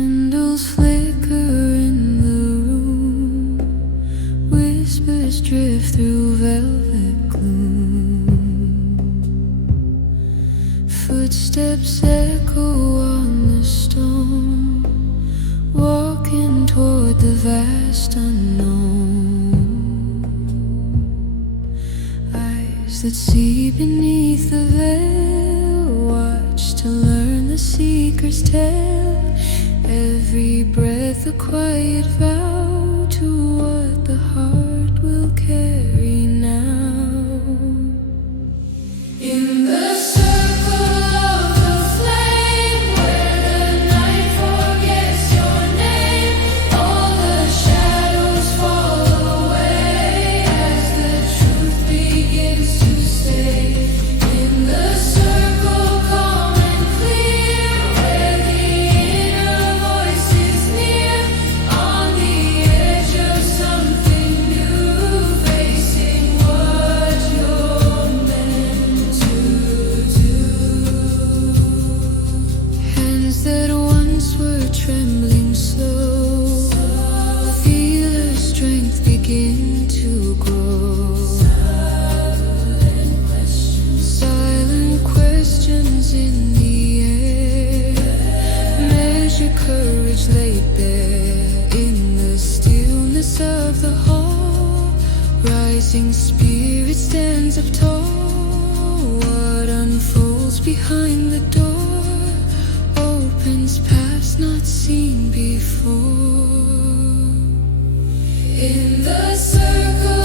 Candles flicker in the room, whispers drift through velvet gloom. Footsteps echo on the stone, walking toward the vast unknown. Eyes that see beneath the veil, watch to learn the seeker's tale. Every breath a quiet vow to what the heart will carry now. In the circle of the flame, where the night forgets your name, all the shadows fall away as the truth begins to stay. In the circle calm and clear, where the inner voice is near, on the edge of something new, facing what you're meant to do. Hands that once were trembling slow, feel her strength begin to grow. Silent questions in the air, measure courage laid bare in the stillness of the hall. Rising spirit stands up tall. What unfolds behind the door opens paths not seen before. In the circle